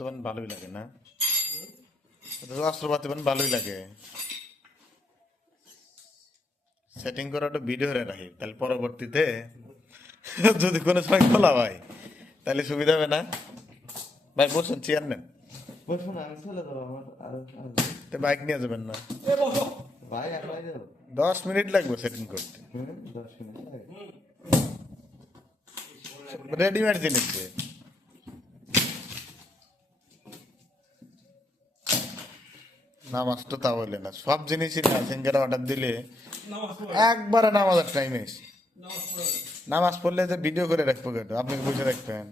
তো ভালোই লাগে না? অস্ত্রপাতি মানে ভালোই লাগে। সেটিং করে একটা ভিডিও রাখি তাহলে পরবর্তীতে যদি কোনো সময় খোলা হয় তাহলে সুবিধা হবে না? ভাই বসুন চেয়ার নেন। বাইক নিয়ে যাবেন না? ভাই একলাই যাব? দশ মিনিট লাগবে সেটিং করতে। রেডিমেড জিনিস নামাজ তো তা বলে না। সব জিনিসই না সিঙ্গারা অর্ডার দিলে একবারে নামাজের টাইমে নামাজ পড়লে যে ভিডিও করে রাখব কেন? আপনি বুঝে রাখবেন?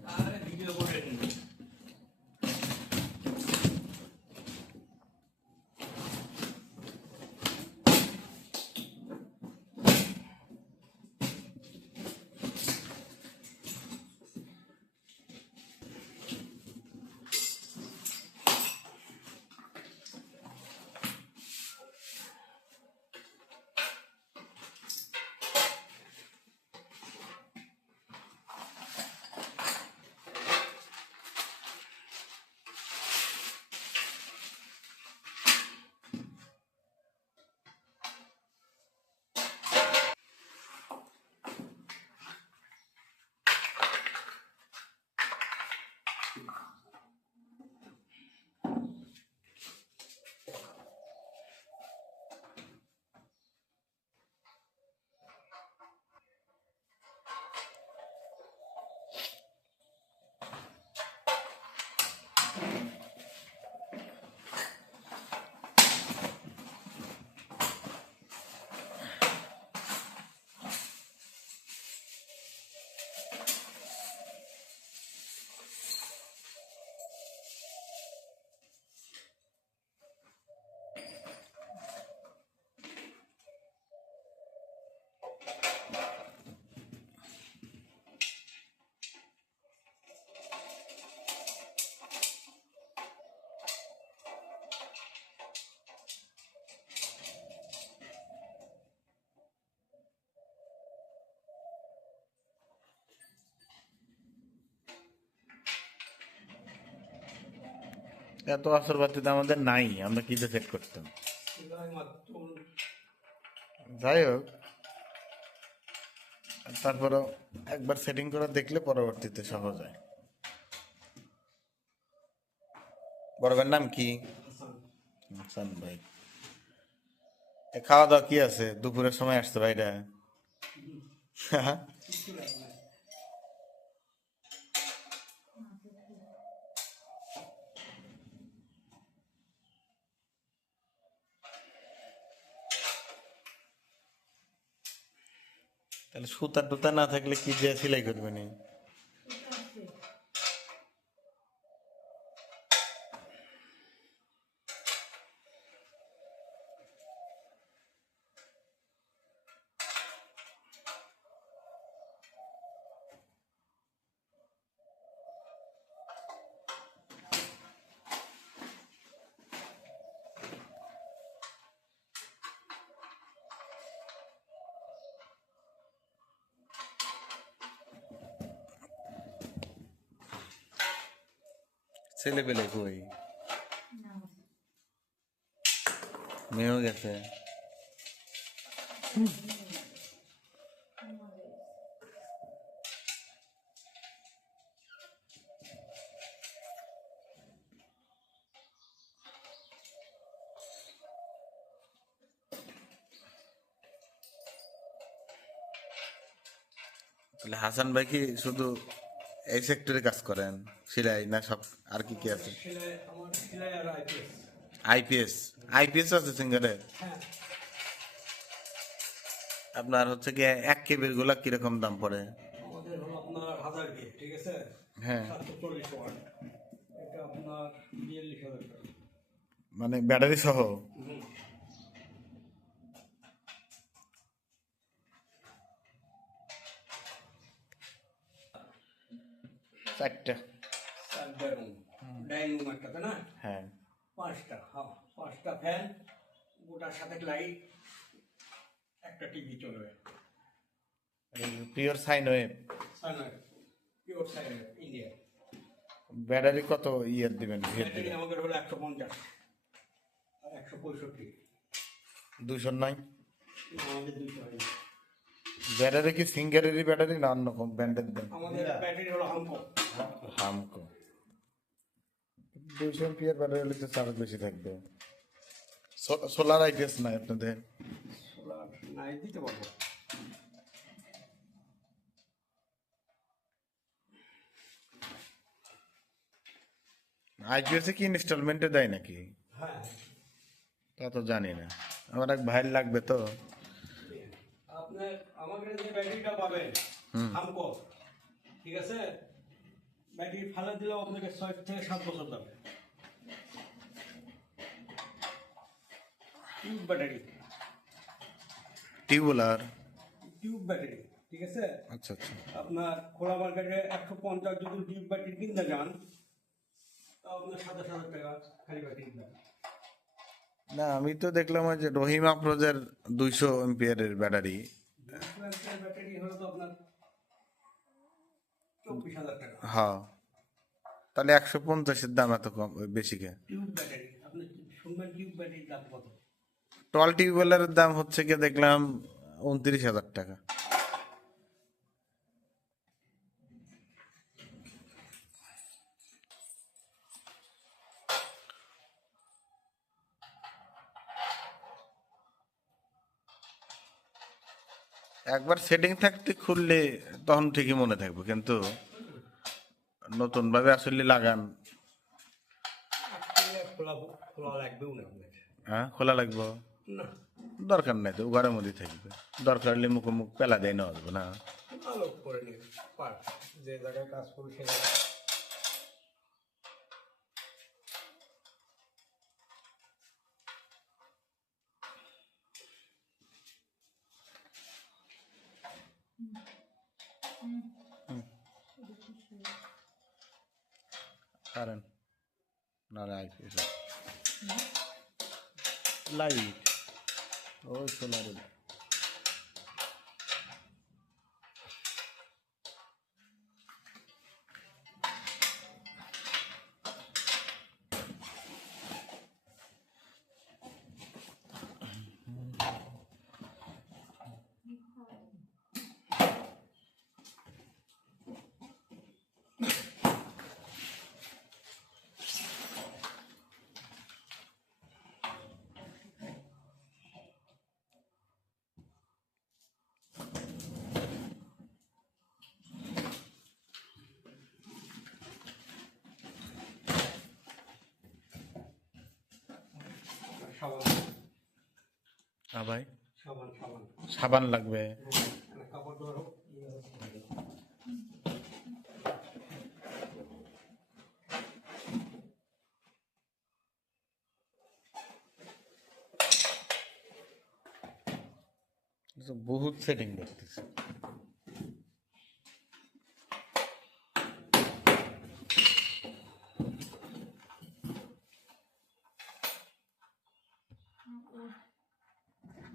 এত আসরবাতি তো আমাদের নাই, আমরা কিতে সেট করতাম? যাই হোক, তারপরও একবার সেটিং করে দেখলে পরবর্তীতে সহজ হয়। বড়বের নাম কি? ভাই। খাওয়া দাওয়া কি আছে? দুপুরের সময় আসছে ভাইরা? তাহলে সুতা টুতা না থাকলে কি দিয়ে সেলাই করবে ছেলে পেলে কই? মেয়েও গেছে। হাসান ভাই কি শুধু এই সেক্টরে কাজ করেন সেলাই না সব আর কি কি আছে? আইপিএস আইপিএস আছে সিঙ্গারে? হ্যাঁ। আপনার হচ্ছে কি এক কেবিরগুলা কীরকম দাম পড়ে? হ্যাঁ। মানে ব্যাটারি সহ? হুম। চারটা চার ডাইনিং রুম একটা না? হ্যাঁ। পাঁচটা হ্যাঁ পাঁচটা ফ্যান গোটার সাথে লাইট একটা টিভি চলবে। Pure sine wave Sunlight pure side India battery কত ইয়ের দিবেন? ভিড় দিবেন? আমাদের হলো একশো পঞ্চাশ আর একশো পঁয়ষট্টি। দুশো নয়? আমাদের দুইশো হয়। ব্যাটারি কি সিঙ্গারেরই ব্যাটারি না অন্য কোন ব্র্যান্ডের আমাদের ব্যাটারি হলো হামকো। হামকো। দুইশো এমপিয়ার ব্যাটারি হলে তো চার্জ বেশি থাকবে। সোলার আইটেস নাই আপনাদের? সোলার নাই দিতে পারব। আইপিএস কি ইনস্টলমেন্টে দেয় নাকি? হ্যাঁ। তা তো জানি না। আমার এক ভাইয়ের লাগবে তো। আপনার আমাদের যে ব্যাটারিটা পাবেন হামকো ঠিক আছে? ব্যাটারি ফালা দিলেও আপনাকে ছয় থেকে সাত বছর যাবে tube battery. Tubular tube battery ঠিক আছে? আচ্ছা আচ্ছা। আপনার খোলা মার্কেটে একশো পঞ্চাশ যদি টিউব ব্যাটারি কিনতে যান তাও আপনার সাতাশ হাজার টাকা খালি ব্যাটারি দাম না আমি তো দেখলাম ওই যে রহিম আফরোজের দুইশো এমপিয়ারের ব্যাটারি। হ্যাঁ। তাহলে একশো পঞ্চাশের দাম এত কম, বেশি কে? টল টিউবওয়েলের দাম হচ্ছে কি দেখলাম উনত্রিশ হাজার টাকা। একবার সেটিং থাকতে খুললে তখন ঠিকই মনে থাকবে কিন্তু নতুন ভাবে আসলে লাগান হ্যাঁ খোলা লাগবে? দরকার নাই তো ঘরের মধ্যে থাকবে। দরকার হলে মুখ মুখ পেলা দেয় নেওয়া যাবে না ভালো করে নেবে পার যে জায়গায় কাজ করি সে জায়গায় কারেন্ট না আইপিএস লাইট ওই সোলারের সাবান। হ্যাঁ ভাই। সাবান সাবান। সাবান লাগবে। কাপড় ধরো ইয়ে বহুত সেটিং দেখতেছি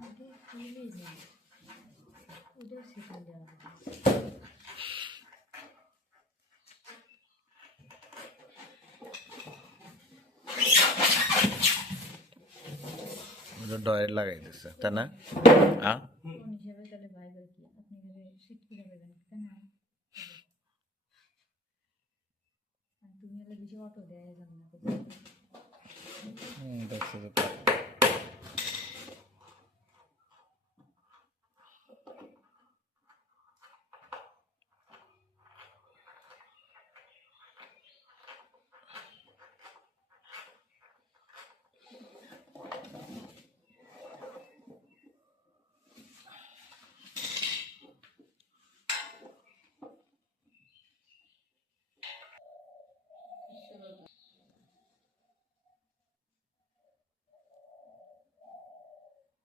ওটা খুলেই যায় ওটা সেখানে যাওয়া ওটা ডয়ের লাগাই দিচ্ছে তাই না হ্যাঁ কোন হিসাবে তাহলে ভাইবার কি আপনি এখানে সিট করে দেবেন তাই না আর তুমি হলে বেশি অটো দেয় যাবে না কোথাও। হুম, দেখছি তো তাই।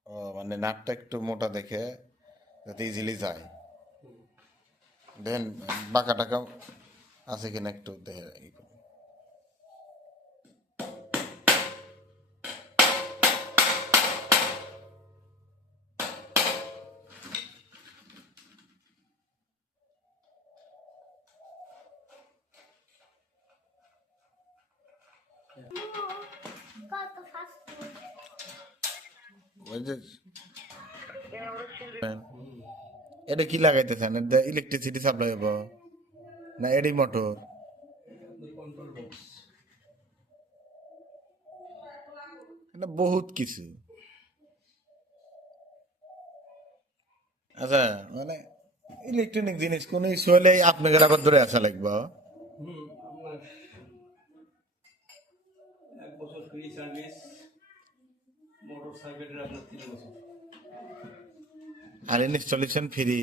ও মানে নাটটা একটু মোটা দেখে যাতে ইজিলি যায়। দেন বাঁকা টাকা আছে কিনা একটু দেখে এটা কি লাগাইতেছেন? ইলেকট্রিসিটি সাপ্লাই হব না এডি মোটর? বহুত কিছু। আচ্ছা মানে ইলেকট্রনিক জিনিস, কোন ইস্যু হলে আপনাকে আবার ধরে আসা লাগবে। মোটর সার্কিটের আপনার তিন বছর। আর ইনস্টলেশন ফ্রি।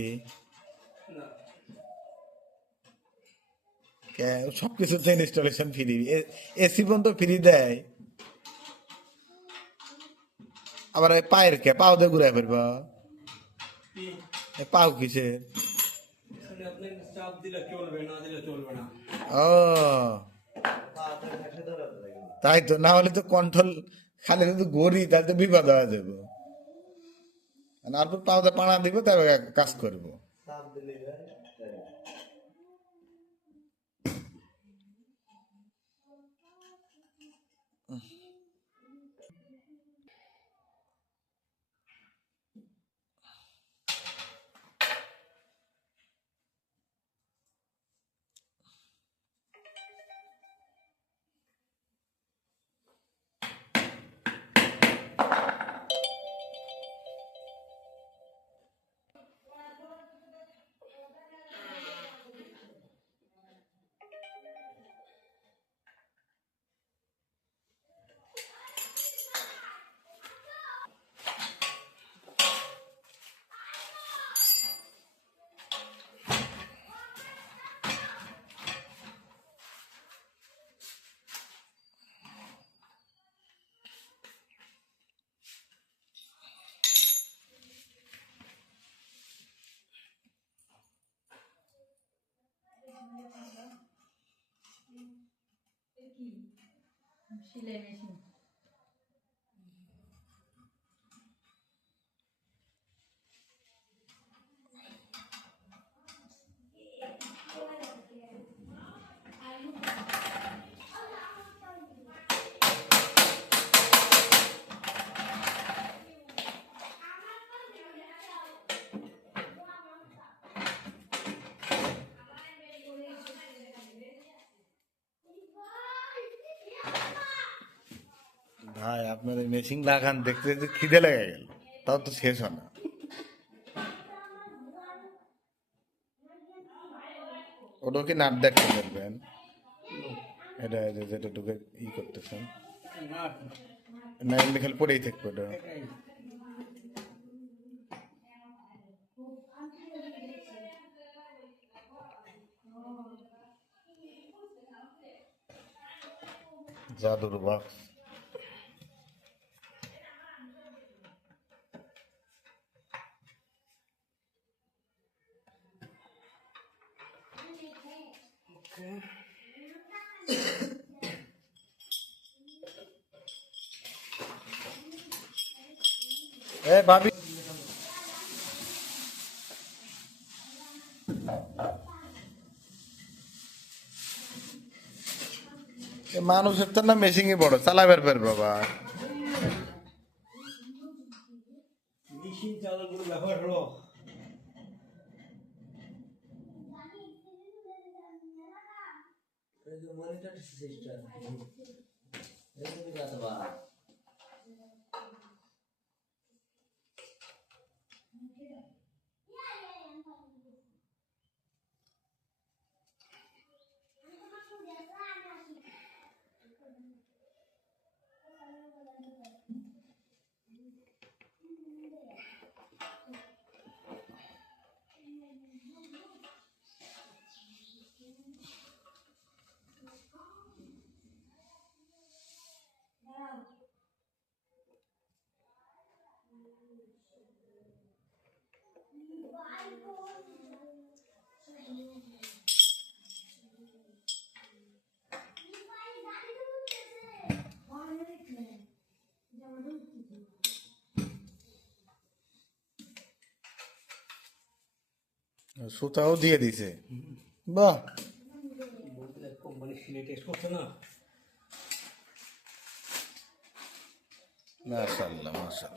সব কিছুতে ইনস্টলেশন ফ্রি। এসি পর্যন্ত ফ্রি দেয়। আবার পায়ের কে পাও দিয়ে ঘুরে ফেলবা কি পাও কিসের? না ও। তাই তো না হলে তো কন্ট্রোল খালি যদি গড়ি তাহলে তো বিপদ হয়ে যাবে। আর আমাদের পানা দিব তবে কাজ করব। সেলাই মেশিন ভাই, আপনার এই মেশিন লাগান, দেখতে দেখতে খিদে লেগে গেল। তাও তো শেষ হয় না। ওটা কি নাট দেখতে পারবেন? এটা যেটা ঢুকে ই করতেছেন। না, এমনি খালি পড়েই থাকবে ওটা। জাদুর বাক্স এ ভাবি এ মানুষের তো না মেশিনই বড় চালাবার পার বাবা মেশিন চালানোর ব্যাপার হলো মনিটর সিস্টেম এই তুমি কত বার সুতাও দিয়ে দিছে। বাহ। কোম্পানি করছে না? മാഷല്ല മാഷല്ല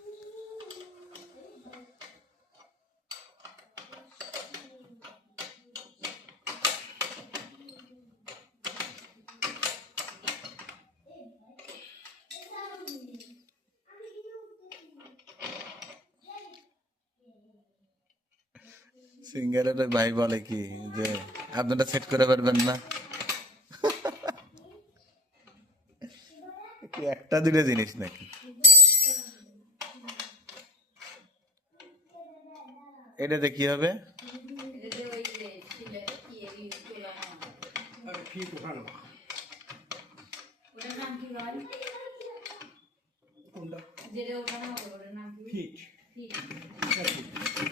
সিঙ্গারের ভাই বলে কি যে আপনারা সেট করে পারবেন না? একটা দুটো জিনিস নাকি? এটাতে কি হবে? যেটা ওখানে হবে ওটার নাম কি? ফিট। ঠিক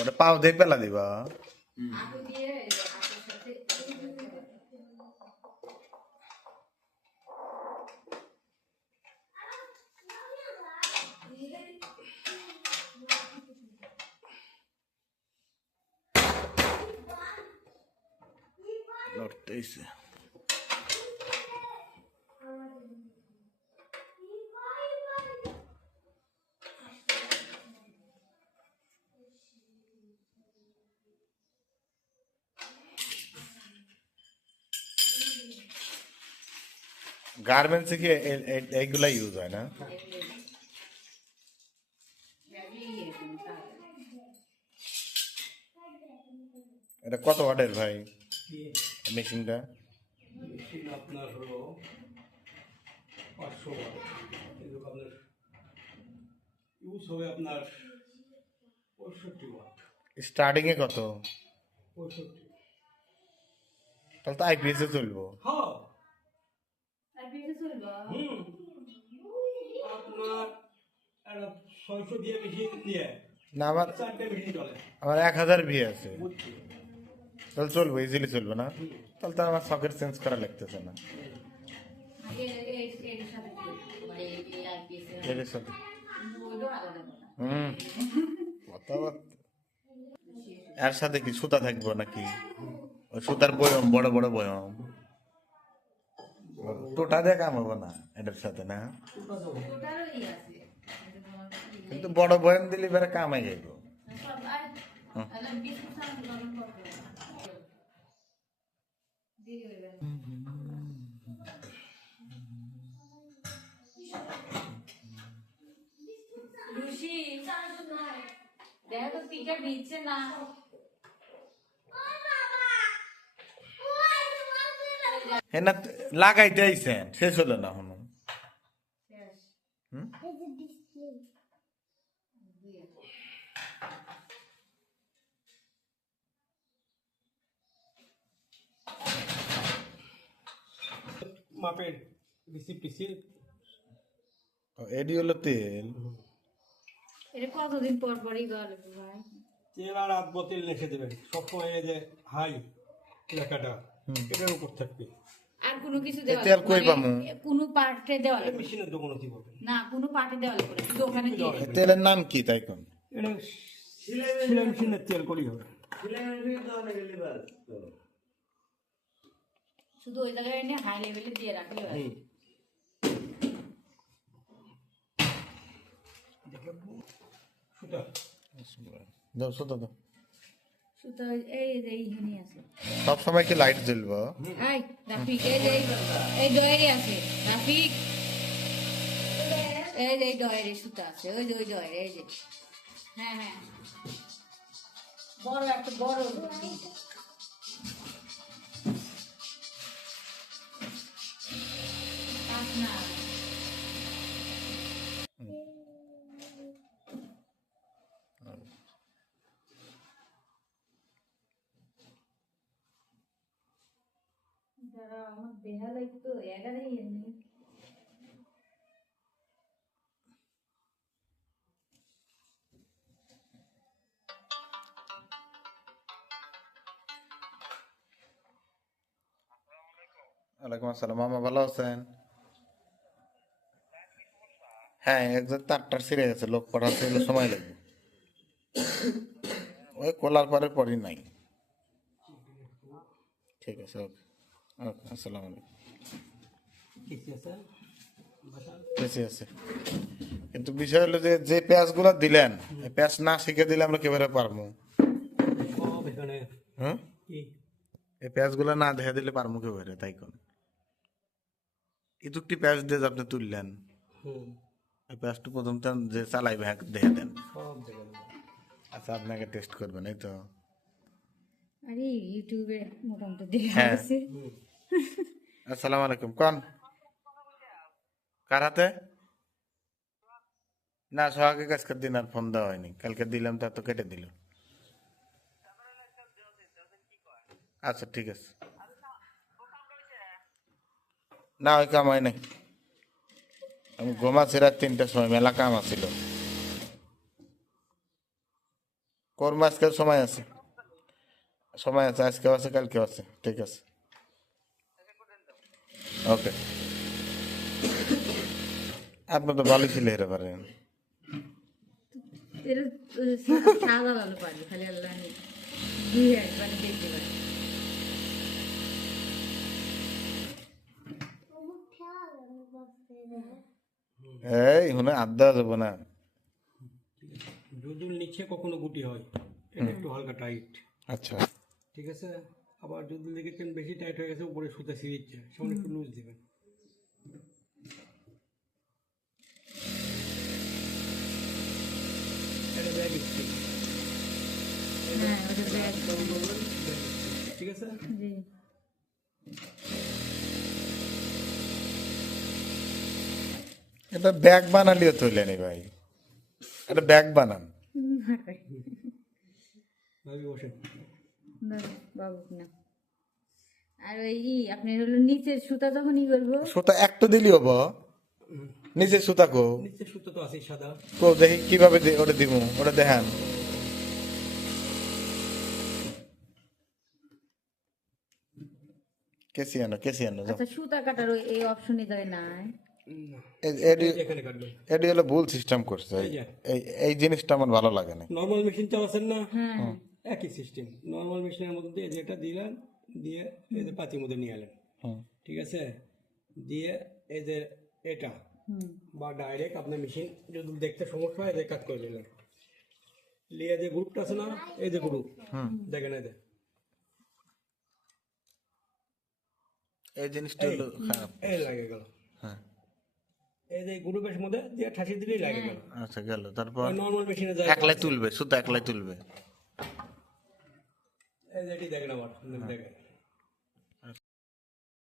ওটা পাও দিয়ে পেলা দিবা আলু দিয়ে গার্মেন্টসে কি এইগুলা ইউজ হয় না এটা কত ওয়াটের ভাই? মেশিনটা মেশিন আপনার হলো পাঁচশো আপনার ইউজ হবে আপনার পঁয়ষট্টি ওয়াট স্টার্টিং এ কত? পঁয়ষট্টি। তাহলে তো আইপিএস চলবো। হ্যাঁ। হুম। আপনার ছয়শো দিয়ে মেশিন দিয়ে। না আমার চারটে মেশিন চলে। আমার এক হাজার ভি আছে। তাহলে চলবো ইজিলি চলবে না? তাহলে তো আমার সকেট চেঞ্জ করা লাগতেছে না। এর সাথে কি মানে হুম। কথাবার্তা। এর সাথে কি সুতা থাকব নাকি? ওই সুতার বয়ম বড় বড় বয়ম। টোটা দিয়ে কাম হব না এটার সাথে না ওটারও ই আছে কিন্তু তোমার ই নেই। কিন্তু বড় বয়ম দিলে এবারে কামে যাইব সব আর তাহলে বিস্কুট সামনে গরম করতে হবে। দেরি হয়ে গেল। রুশি, দেখো তো পিঠা দিচ্ছে না হ্যাঁ না লাগাইতে আইছেন শেষ হলো না হনো হুম? মাপের রিসিপ্ট এডি হলো তেল এটা কতদিন পর পরই গেল ভাই? তেল আর আধ বোতল রেখে দেবেন। সবসময় এই যে হাই লেখাটা এটার উপর থাকবে। আর কোনো কিছু দেওয়া তেল কই মানে পামু? কোনো পার্টে দেওয়া। মেশিনের দোকানে দিব না কোনো পার্টে দেওয়া লাগবে না, শুধু দিয়ে তেলের নাম কি তাই কোন এটা সিলাই মেশিনের তেল করি হবে শুধু ওই জায়গায় এনে হাই লেভেলে দিয়ে রাখলে হয়। হুম। সুতা দাও সুতো দাও এই যে এইখানে আছে। সব সময় কি লাইট জ্বলবো? রাফিক এই যে এই- এই আছে। রাফিক এই যে এই সুতা আছে। ওই যে ওই ডয়ের এই যে। হ্যাঁ হ্যাঁ। বড় একটা বড় না তারা আমার দেহা লাগতো এগারোই এমনি ওয়ালাইকুম আসসালাম মামা ভালো আছেন হ্যাঁ একজন তারটার ছিঁড়ে গেছে লোক পাঠাতে গেলে সময় লাগবে ওই কোলার পরে পরই নাই ঠিক আছে ওকে আসসালামু আলাইকুম। আছে? কিন্তু বিষয় হলো যে যে পেঁয়াজগুলো দিলেন পেঁয়াজ না শিখে দিলে আমরা কীভাবে পারব? হ্যাঁ? এই পেঁয়াজগুলো না দেখে দিলে পারব কীভাবে? তাই কোন। ইতুকটি পেঁয়াজ দিয়ে আপনি তুললেন এই পেঁয়াজটু প্রথম যে চালাইবে হ্যাঁ দেখে দেন। আচ্ছা আপনাকে টেস্ট করবেন এই তো। আরে ইউটিউবে মোটামুটি দেখা হ্যাঁ। আছে আসসালামু আলাইকুম কোন? কার হাতে? না সোহাগে আজকের দিন আর ফোন দেওয়া হয়নি। কালকে দিলাম তা তো কেটে দিল। আচ্ছা ঠিক আছে। না ওই কাম হয় নাই। আমি ঘুমাচ্ছি রাত তিনটার সময় মেলা কাম আছিল। করব আজকে সময় আছে? সময় আছে আজকেও আছে কালকেও আছে ঠিক আছে। ওকে। আপনি তো ভালো ছিল হেরে পারেন এই হুনে দেওয়া যাব না। যদুর নিচে কখনো গুটি হয় এটা একটু হালকা টাইট। আচ্ছা। ঠিক আছে? আবার যদি দেখেছেন বেশি টাইট হয়ে গেছে উপরে সুতা ছিঁড়িচ্ছে সামনে একটু লুজ দেবেন। হ্যাঁ ঠিক আছে? জি। এটা ব্যাগ বানালিও তুলে নি ভাই। এটা ব্যাগ বানান। ভাবি বসেন। না, বাবু না। আর ওই আপনার হলো নিচের সুতা যখন ই করব। সুতা একটু দিলি হব। নিচে সুতা কো। নিচে সুতো তো আছে সাদা। কো দেখি কীভাবে ওটা দিব ওটা দেখান। কেসি আনো কেসি আনো আচ্ছা সুতা কাটার এই অপশনই দেয় না। না, এডি এই যে এখানে কাটবেন এডি হলো ভুল সিস্টেম করছে। এই এই এই জিনিসটা আমার ভালো লাগে না। নর্মাল মেশিন চালাচ্ছেন না? হ্যাঁ। একই সিস্টেম নর্মাল মেশিনের মধ্যে দিয়ে যেটা দিলেন দিয়ে এই যে পাতির মধ্যে নিয়ে এলেন। ঠিক আছে? দিয়ে এই যে এটা বা ডাইরেক্ট আপনার মেশিন যদি দেখতে সমস্যা হয় এদের কাজ করে নিলেন। লিয়ে যে গ্রুপটা আছে না এই যে গ্রুপ দেখেন এই যে। এই জিনিসটা হলো খারাপ। এই লাগে গেল। হ্যাঁ। এই যে গ্রুপের মধ্যে দিয়ে ঠাসি দিলেই লাগে গেল। আচ্ছা গেল। তারপর নর্মাল মেশিনে যায় একলাই তুলবে সুতা একলাই তুলবে। এই যে এটি দেখেন আবার দেখেন